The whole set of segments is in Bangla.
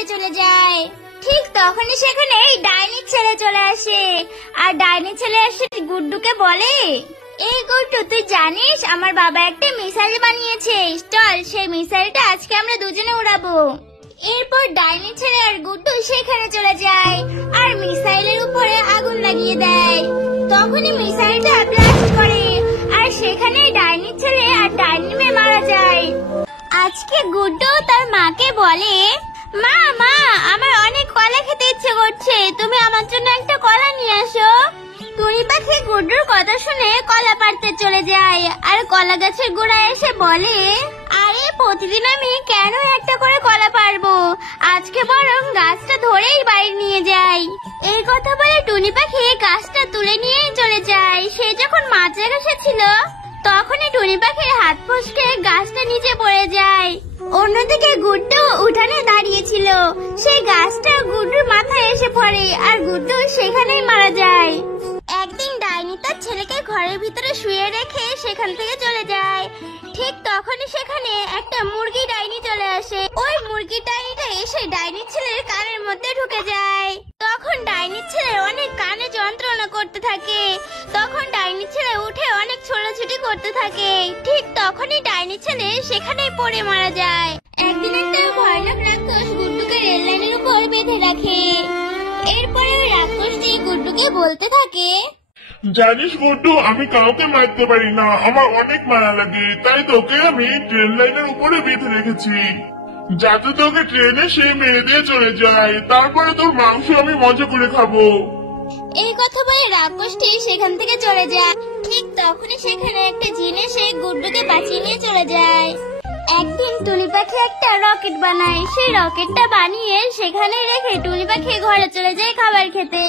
ঘরে চলে যায়। ঠিক তখনই সেখানে ডাইনির ছেলে চলে আসে, আর ডাইনি ছেলে এসে গুড্ডুকে বলে, এই গুড্ডু, তুই জানিস আমার বাবা একটা মিসাইল বানিয়েছে, চল সেই মিসাইলটা আজকে আমরা দুজনে উড়াবো। এরপর ডাইনি ছেলে আর গুড্ডু সেখানে চলে যায় আর মিসাইলের উপরে আগুন লাগিয়ে দেয়। তখনই মিসাইলটা ব্লাস্ট করে আর সেখানে ডাইনি ছেলে আর ডাইনি মেয়ে মারা যায়। আজকে গুড্ডু তার মাকে বলে, মা মা, আমার অনেক কলা খেতে ইচ্ছে করছে, তুমি আমার জন্য একটা কলা নিয়ে আসো। টুনি পাখি গুড্ডুর কথা শুনে কলা পাড়তে চলে যায় আর কলা গাছের গোড়ায় এসে বলে, আরে প্রতিদিন আমি কেন একটা করে কলা পারবো, আজকে বরং গাছটা ধরেই বাইরে নিয়ে যাই। এই কথা বলে টুনি পাখি গাছটা তুলে নিয়েই চলে যায়। সে যখন মাঝে ঘাসে ছিল তখনই টুনি পাখির হাত ফসকে গাছটা নিচে পড়ে যায়। অন্যদিকে গুড্ডু উঠানে দাঁড়িয়েছিল, সেই গাছটা গুড্ডুর মাথায় এসে পড়ে আর গুড্ডু সেখানেই মারা যায়। একদিন ডাইনি তার ছেলেকে ঘরের ভিতরে শুয়ে রেখে সেখান থেকে চলে যায়। ঠিক তখনই সেখানে একটা মুরগি ডাইনি চলে আসে। ওই মুরগি ডাইনিটা এসে ডাইনির ছেলের কানের মধ্যে ঢুকে যায়। তখন ডাইনির ছেলে অনেক কানে যন্ত্রণা করতে থাকে। তখন ডাইনির ছেলে উঠে অনেক ছোটাছুটি করতে থাকে। ঠিক তখনই ডাইনির ছেলে সেখানেই পড়ে মারা যায়। একদিন একটা ভয়ানক রাক্ষস গুড্ডুকে রেল লাইনের উপর বেঁধে রাখে। এরপরে ওই রাক্ষসটি গুড্ডুকে বলতে থাকে, জানিস গুড্ডু, আমি কাউকে মারতে পারি না, আমার অনেক মায়া লাগে, তাই তোকে আমি ট্রেন লাইনের উপরে বেঁধে রেখেছি, যাতে তোকে ট্রেনে সে মেরে দিয়ে চলে যায়, তারপরে তোর মাংস আমি মজা করে খাবো। এই কথা বলে রাক্ষসটি সেখান থেকে চলে যায়। ঠিক তখনই সেখানে একটা জিন এসে গুড্ডুকে বাঁচিয়ে নিয়ে চলে যায়। একদিন টুনি পাখি একটা রকেট বানায়। সেই রকেটটা বানিয়ে সেখানে রেখে টুনি পাখি ঘরে চলে যায় খাবার খেতে।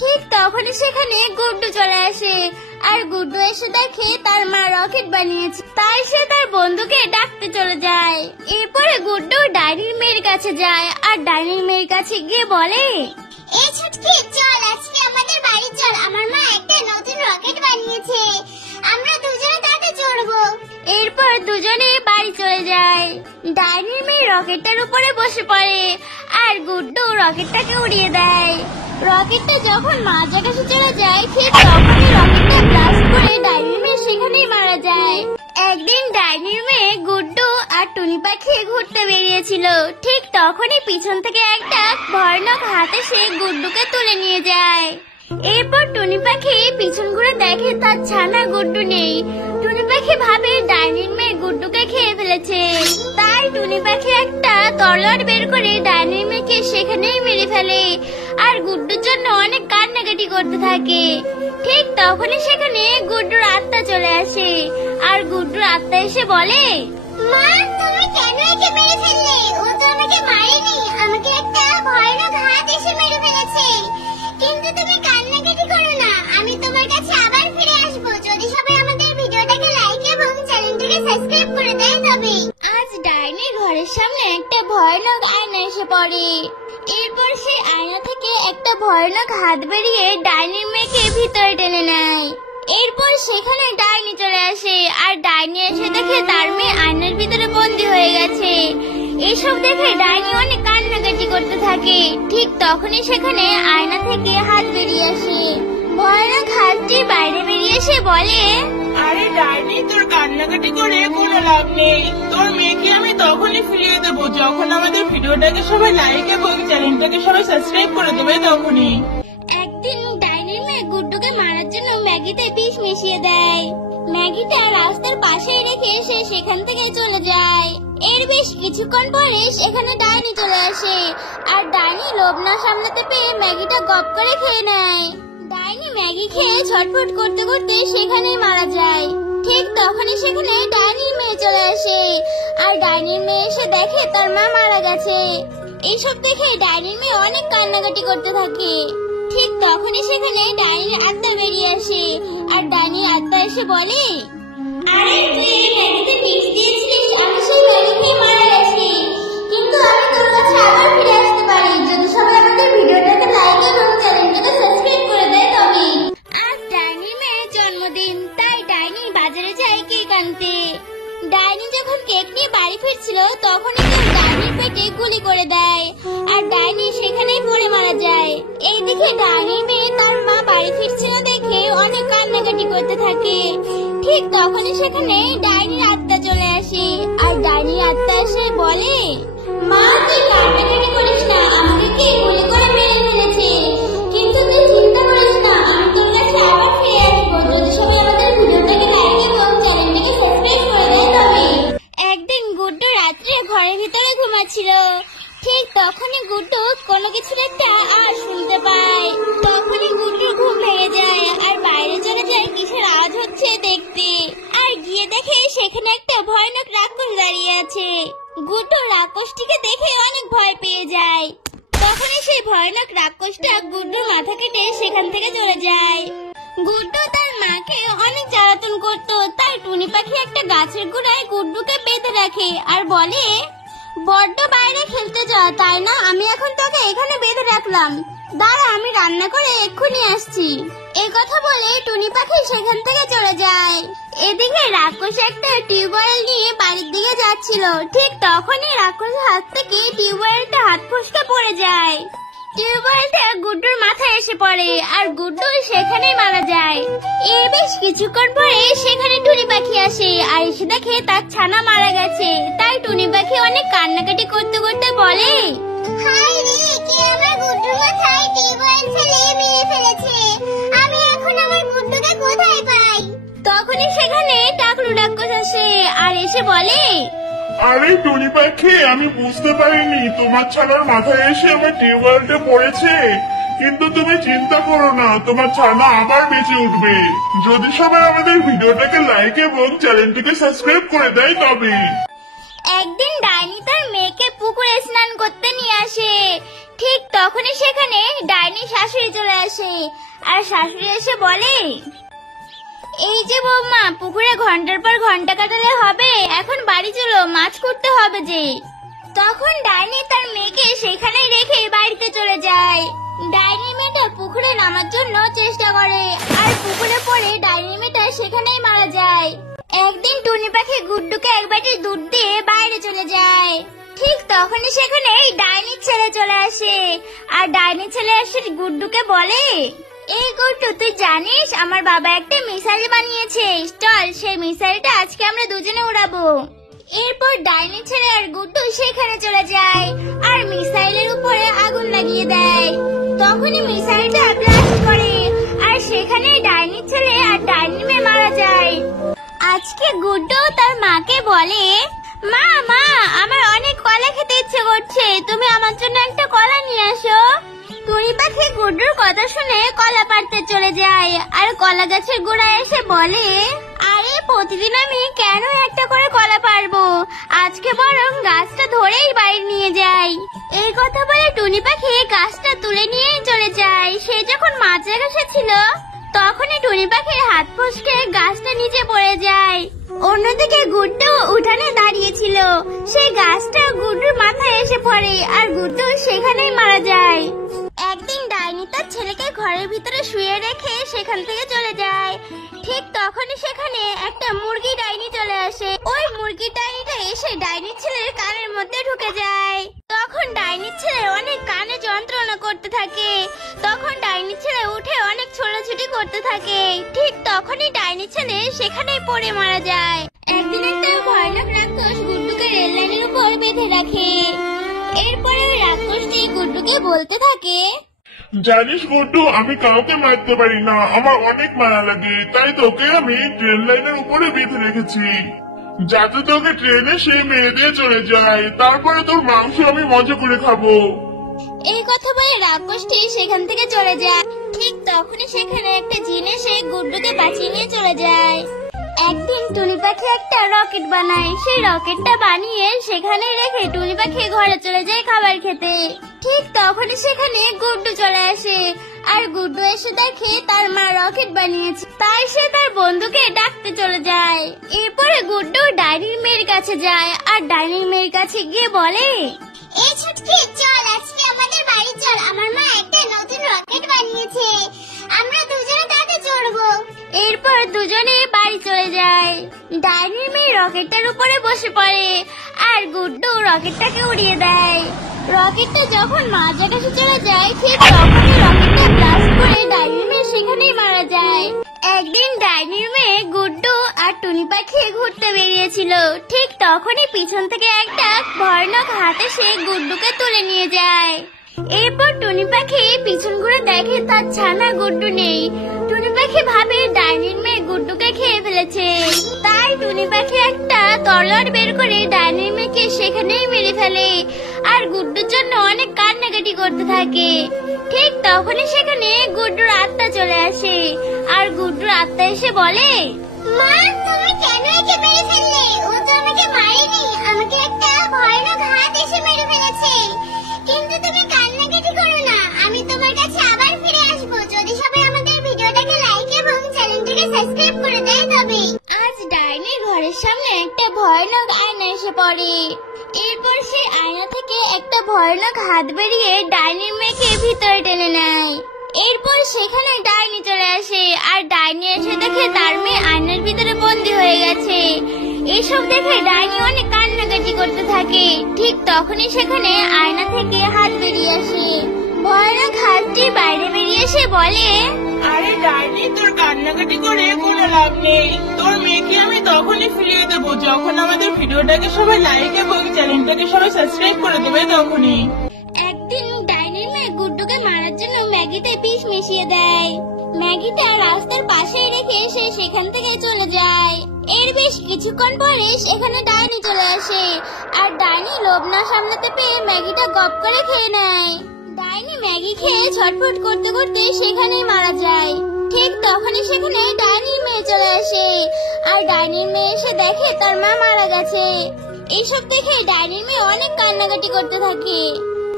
ঠিক তখনই সেখানে গুড্ডু চলে আসে আর গুড্ডু এসে দেখে তার মা রকেট বানিয়েছে, তাই সে তার বন্ধুকে ডাকতে চলে যায়। এরপরে গুড্ডু ডাইনির মেয়ের কাছে যায় আর ডাইনির মেয়ের কাছে গিয়ে বলে, এই ছুটকি, চল আজকে আমাদের বাড়ি চল, আমার মা একটা নতুন রকেট বানিয়েছে, আমরা দুজনে তাতে চড়বো। এরপর দুজনে বাড়ি চলে যায়। ডাইনির মেয়ে রকেটটার উপরে বসে পড়ে আর গুড্ডু রকেটটাকে উড়িয়ে দেয়। রকেটটা যখন মাঝ আকাশে চলে যায় ঠিক তখনই রকেটটা ব্লাস্ট করে ডাইনির মেয়ে সেখানেই মারা যায়। একদিন ডাইনির মেয়ে গুড্ডু আর টুনি পাখি ঘুরতে বেরিয়েছিল। ঠিক তখনই পিছন থেকে একটা ভয়ানক হাত এসে গুড্ডুকে তুলে নিয়ে যায়। এরপর টুনি পাখি পিছন ঘুরে দেখে তার ছানা গুড্ডু নেই। টুনি পাখি ভাবে ডাইনির মেয়ে গুড্ডুকে খেয়ে ফেলেছে, তাই টুনি পাখি একটা তলোয়ার বের করে ডাইনির মেয়েকে সেখানেই মেরে ফেলে আর গুড্ডুর জন্য অনেক কান্নাকাটি করতে থাকে। ঠিক তখনই সেখানে গুড্ডুর আত্মা চলে আসে আর গুড্ডুর আত্মা এসে বলে, মা, তুমি কেন একে মেরে ফেললে? ও তো আমাকে মারেনি, আমাকে একটা ভয়ানক হাত এসে মেরে ফেলেছে। কিন্তু তুমি কান্নাকাটি করো না, আমি তোমার কাছে আবার ফিরে আসবো যদি সবাই আমাদের ভিডিওটাকে লাইক এবং চ্যানেলটাকে সাবস্ক্রাইব করে দেয় তবে। আজ ডাইনির ঘরের সামনে একটা ভয়ানক আয়না এসে পড়ে। এরপর সেই আয়না থেকে একটা ভয়ানক হাত বেরিয়ে ডাইনির মেয়েকে ভিতরে টেনে নেয়। এরপর সেখানে ডাইনি চলে আসে আর ডাইনি এসে দেখে তার মেয়ে আয়নার ভিতরে বন্দি হয়ে গেছে। এসব দেখে ডাইনি অনেক কান্নাকাটি করতে থাকে। ঠিক তখনই সেখানে আয়না থেকে হাত বেরিয়ে আসে। ভয়ানক হাতটি বাইরে বেরিয়ে এসে বলে, আরে ডাইনি, তোর কান্নাকাটি করে কোনো লাভ নেই, তোর মেয়েকে আমি তখনই ফিরিয়ে দেবো যখন আমাদের ভিডিওটাকে সবাই লাইক এবং চ্যানেলটাকে সবাই সাবস্ক্রাইব করে দেবে তখনই। একদিন ডাইনির মেয়ে গুড্ডুকে মারার জন্য ম্যাগিতে বিষ মিশিয়ে দেয়। ম্যাগিটা রাস্তার পাশে রেখে সে সেখান থেকে চলে যায়। এর বেশ কিছুক্ষণ পরে সেখানে ডাইনি চলে আসে আর ডাইনি লোভ না সামলাতে পেরে ম্যাগিটা গপ করে খেয়ে নেয়। ডাইনি ম্যাগি খেয়ে ছটফট করতে করতে সেখানেই মারা যায়। ঠিক তখনই সেখানে ডাইনির মেয়ে চলে আসে আর ডাইনির মেয়ে এসে দেখে তার মা মারা গেছে। এইসব দেখে ডাইনির মেয়ে অনেক কান্নাকাটি করতে থাকে। ঠিক তখনই সেখানে ডাইনির আত্মা বেরিয়ে আসে আর ডাইনির আত্মা এসে বলে, আরে তুই এই ম্যাগিতে বিষ দিয়েছিলিস, আমি সেই ম্যাগি খেয়ে মারা গেছি, কিন্তু আমি তোর কাছে আবার ফিরে আসতে পারি যদি সবাই আমাদের ভিডিওটাকে লাইক এবং চ্যানেলটাকে সাবস্ক্রাইব করে দেয় তবে। আজ ডাইনির মেয়ের জন্মদিন, তাই ডাইনি বাজারে যায় কেক আনতে। ডাইনি যখন কেক নিয়ে বাড়ি ফিরছিল তখনই কেউ ডাইনির পেটে গুলি করে দেয় আর ডাইনি সেখানেই পড়ে মারা যায়। এইদিকে ডাইনির মেয়ে তার মা বাড়ি ফিরছে না দেখে অনেক কান্নাকাটি করতে থাকে। ঠিক তখনই সেখানে ডাইনির আত্মা চলে আসে, আর ডাইনির আত্মা এসে বলে, মা তুই কান্নাকাটি করিস না, আমাকে কে গুলি করে মেরে ফেলেছে, কিন্তু তুই চিন্তা করিস না, আমি তোর কাছে আবার ফিরে আসবো যদি সবাই আমাদের ভিডিওটাকে লাইক এবং চ্যানেলটাকে সাবস্ক্রাইব করে দেয় তবে। একদিন গুড্ডু রাত্রে ঘরের ভিতরে ঘুমাচ্ছিল। ঠিক তখনই গুড্ডু কোনো কিছুর একটা আওয়াজ শুনতে পায়। তখনই গুড্ডুর ঘুম ভেঙে যায় আর বাইরে চলে যায় কিসের আওয়াজ হচ্ছে দেখতে। আর গিয়ে দেখে সেখানে একটা ভয়ানক রাক্ষস দাঁড়িয়ে আছে। গুড্ডু রাক্ষসটিকে দেখে অনেক ভয় পেয়ে যায়। তখনই সেই ভয়ানক রাক্ষসটা গুড্ডুর মাথা কেটে সেখান থেকে চলে যায়। গুড্ডু তার মাকে অনেক জ্বালাতন করতো, তাই টুনি পাখি একটা গাছের গোড়ায় গুড্ডুকে বেঁধে রাখে আর বলে, বড্ড বাইরে খেলতে যাও তাই না, আমি এখন তোকে এখানে বেঁধে রাখলাম, দাঁড়া আমি রান্না করে এক্ষুনি আসছি। এই কথা বলে টুনি পাখি সেখান থেকে চলে যায়। এদিকে রাক্ষস একটা টিউবওয়েল নিয়ে বাড়ির দিকে যাচ্ছিল। ঠিক তখনই রাক্ষসের হাত থেকে টিউবওয়েলটা হাত ফসকে পড়ে যায়। টিউবওয়েলটা গুড্ডুর মাথায় এসে পড়ে আর গুড্ডু সেখানেই মারা যায়। এর বেশ কিছুক্ষণ পরে সেখানে টুনি পাখি আসে আর এসে দেখে তার ছানা মারা গেছে। তাই টুনি পাখি অনেক কান্নাকাটি করতে করতে বলে, হায় রে, কে আমার গুড্ডুর মাথায় টিউবওয়েল ফেলে মেরে ফেলেছে, আমি এখন আমার গুড্ডুকে কোথায় পাই? তখনই সেখানে টাকলু রাক্ষস আসে আর এসে বলে, আরে টুনি পাখি, আমি বুঝতে পারিনি তোমার ছানার মাথায় এসে আমার টিউবওয়েলটা পড়েছে, কিন্তু তুমি চিন্তা করো না, তোমার ছানা আবার বেঁচে উঠবে যদি সবাই আমাদের ভিডিওটাকে লাইক এবং চ্যানেলটিকে সাবস্ক্রাইব করে দেয় তবে। একদিন ডাইনি তার মেয়েকে পুকুরে স্নান করতে নিয়ে আসে। ঠিক তখনই সেখানে ডাইনি শাশুড়ি চলে আসে আর শাশুড়ি এসে বলে, এই যে বৌমা, পুকুরে ঘন্টার পর ঘন্টা কাটালে হবে, এখন বাড়ি চলো, মাছ করতে হবে যে। তখন ডাইনি তার মেয়েকে সেখানেই রেখে বাড়িতে চলে যায়। ডাইনি মেয়েটা পুকুরে নামার জন্য চেষ্টা করে আর পুকুরে পড়ে ডাইনি মেয়েটা সেখানেই মারা যায়। একদিন টুনি পাখি গুড্ডুকে এক বাটি দুধ দিয়ে বাইরে চলে যায়। ঠিক তখনই সেখানে ডাইনির ছেলে চলে আসে আর ডাইনি ছেলে এসে গুড্ডুকে বলে, এই গুড্ডু, তুই জানিস আমার বাবা একটা মিসাইল বানিয়েছে, চল সেই মিসাইলটা আজকে আমরা দুজনে উড়াবো। এরপর ডাইনি ছেলে আর গুড্ডু সেখানে চলে যায় আর মিসাইলের উপরে আগুন লাগিয়ে দেয়। তখনই মিসাইলটা ব্লাস্ট করে আর সেখানে ডাইনি ছেলে আর ডাইনি মেয়ে মারা যায়। আজকে গুড্ডু তার মাকে বলে, মা মা, আমার অনেক কলা খেতে ইচ্ছে করছে, তুমি আমার জন্য একটা কলা নিয়ে আসো। টুনি পাখি গুড্ডুর কথা শুনে কলা পাড়তে চলে যায় আর কলা গাছের গোড়ায় এসে বলে, আরে প্রতিদিন আমি কেন একটা করে কলা পারবো, আজকে বরং গাছটা ধরেই বাইরে নিয়ে যাই। এই কথা বলে টুনি পাখি গাছটা তুলে নিয়ে চলে যায়। সে যখন মাঝে ঘাসে ছিল তখনই টুনি পাখির হাত ফসকে গাছটা নিচে পড়ে যায়। অন্যদিকে গুড্ডু উঠানে দাঁড়িয়েছিল, সেই গাছটা গুড্ডুর মাথায় এসে পড়ে আর গুড্ডু সেখানেই মারা যায়। একদিন ডাইনি তার ছেলেকে ঘরের ভিতরে শুয়ে রেখে সেখান থেকে চলে যায়। ঠিক তখনই সেখানে একটা মুরগি ডাইনি চলে আসে। ওই মুরগি ডাইনিটা এসে ডাইনির ছেলের কানের মধ্যে ঢুকে যায়। তখন ডাইনির ছেলে অনেক কানে যন্ত্রণা করতে থাকে। তখন ডাইনির ছেলে উঠে অনেক ছোটাছুটি করতে থাকে। ঠিক তখনই ডাইনির ছেলে সেখানেই পড়ে মারা যায়। একদিন একটা ভয়ানক রাক্ষস গুড্ডুকে রেল লাইনের উপর বেঁধে রাখে। এরপরে রাক্ষসটি গুড্ডুকে বলতে থাকে, জানিস গুড্ডু, আমি কাউকে মারতে পারি না, আমার অনেক মায়া লাগে, তাই তোকে আমি ট্রেন লাইনের উপরে বেঁধে রেখেছি, যাতে তোকে ট্রেনে সে মেরে দিয়ে চলে যায়, তারপরে তোর মাংস আমি মজা করে খাবো। এই কথা বলে রাক্ষসটি সেখান থেকে চলে যায়। ঠিক তখনই সেখানে একটা জিন এসে গুড্ডুকে বাঁচিয়ে নিয়ে চলে যায়। একদিন টুনি পাখি একটা রকেট বানায়। সেই রকেটটা বানিয়ে সেখানে রেখে টুনি পাখি ঘরে চলে যায় খাবার খেতে। ঠিক তখনই সেখানে গুড্ডু চলে আসে আর গুড্ডু এসে দেখে তার মা রকেট বানিয়েছে, তাই সে তার বন্ধুকে ডাকতে চলে যায়। এরপরে গুড্ডু ডাইনির মেয়ের কাছে যায় আর ডাইনির মেয়ের কাছে গিয়ে বলে, এই ছুটকি, চল আজকে আমাদের বাড়ি চল, আমার মা একটা নতুন রকেট বানিয়েছে, আমরা দুজনে তাতে চড়বো। এরপর দুজনে বাড়ি চলে যায়। ডাইনির মেয়ে রকেটটার উপরে বসে পড়ে আর গুড্ডু রকেটটাকে উড়িয়ে দেয়। রকেটটা যখন মাঝ আকাশে চলে যায় ঠিক তখনই রকেটটা ব্লাস্ট করে ডাইনির মেয়ে সেখানেই মারা যায়। একদিন ডাইনির মেয়ে গুড্ডু আর টুনি পাখি ঘুরতে বেরিয়েছিল, ঠিক তখনই পিছন থেকে একটা ভয়ানক হাত এসে গুড্ডুকে তুলে নিয়ে যায়। এরপর টুনি পাখি পিছন ঘুরে দেখে তার ছানা গুড্ডু নেই। টুনি পাখি ভাবে ডাইনির মেয়ে গুড্ডুকে খেয়ে ফেলেছে, তাই টুনি পাখি একটা তলোয়ার বের করে ডাইনির মেয়েকে সেখানেই মেরে ফেলে আর গুড্ডুর জন্য অনেক কান্নাকাটি করতে থাকে। ঠিক তখনই সেখানে গুড্ডুর আত্মা চলে আসে আর গুড্ডুর আত্মা এসে বলে, মা তুমি কেন একে মেরে ফেললে? ও তো আমাকে মারেনি, আমাকে একটা ভয়ানক হাত এসে মেরে ফেলেছে। কিন্তু তুমি কান্নাকাটি করো না, আমি তোমার কাছে আবার ফিরে আসবো যদি সবাই আমাদের ভিডিওটাকে লাইক এবং চ্যানেলটাকে সাবস্ক্রাইব করে দেয় তবে। আজ ডাইনির ঘরের সামনে একটা ভয়ানক আয়না এসে পড়ে। এরপর সেই আয়না থেকে একটা ভয়ানক হাত বেরিয়ে ডাইনির মেয়েকে ভিতরে টেনে নেয়। এরপর সেখানে ডাইনি চলে আসে আর ডাইনি এসে দেখে তার মেয়ে আয়নার ভিতরে বন্দি হয়ে গেছে। এসব দেখে ডাইনি অনেক কান্নাকাটি করতে থাকে। ঠিক তখনই সেখানে আয়না থেকে হাত বেরিয়ে আসে। ভয়ানক হাতটি বাইরে বেরিয়ে এসে বলে, আরে ডাইনি, তোর কান্নাকাটি করে কোনো লাভ নেই। তোর মেয়েকে আমি তখনই ফিরিয়ে দেবো যখন আমাদের ভিডিওটাকে সবাই লাইক এবং চ্যানেলটাকে সবাই সাবস্ক্রাইব করে দেবে তখনই। একদিন ডাইনির মেয়ে গুড্ডুকে মারার জন্য ম্যাগিতে বিষ মিশিয়ে দেয়। ম্যাগিটা রাস্তার পাশে রেখে সে সেখান থেকে চলে যায়। এর বেশ কিছুক্ষণ পরে সেখানে ডাইনি চলে আসে আর ডাইনি লোভ না সামলাতে পেরে ম্যাগিটা গপ করে খেয়ে নেয়। ডাইনি ম্যাগি খেয়ে ছটফট করতে করতে সেখানেই মারা যায়। ঠিক তখনই সেখানে ডাইনির মেয়ে চলে আসে আর ডাইনির মেয়ে এসে দেখে তার মা মারা গেছে। এইসব দেখে ডাইনির মেয়ে অনেক কান্নাকাটি করতে থাকে।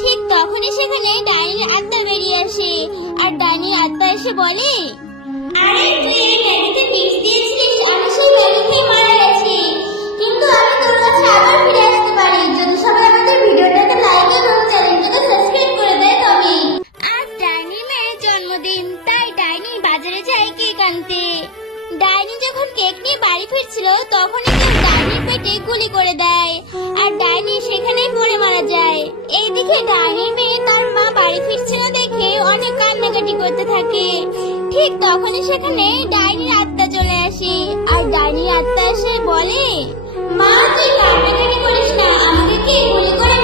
ঠিক তখনই সেখানে ডাইনির আত্মা বেরিয়ে আসে আর ডাইনির আত্মা এসে বলে, আরে তুই এই ম্যাগিতে বিষ দিয়েছিস, আমি সেই ম্যাগি খেয়ে মারা গেছি। কিন্তু আমি তোর কাছে আবার ফিরে আসতে পারি যদি সবাই আমাদের ভিডিওটাকে লাইক এবং চ্যানেলটাকে সাবস্ক্রাইব করে দেয় তবে। আজ ডাইনির মেয়ের জন্মদিন, তাই ডাইনি বাজারে যায় কেক আনতে। ডাইনি যখন কেক নিয়ে বাড়ি ফিরছিল তখনই কেউ ডাইনির পেটে গুলি করে দেয় আর ডাইনি সেখানেই পড়ে মারা যায়। এইদিকে ডাইনির মেয়ে তার মা বাড়ি ফিরছে না দেখে অনেক কান্নাকাটি করতে থাকে। ঠিক তখনই সেখানে ডাইনির আত্মা চলে আসে আর ডাইনির আত্মা এসে বলে, মা তুই কান্নাকাটি করিস না, আমাকে কে গুলি করে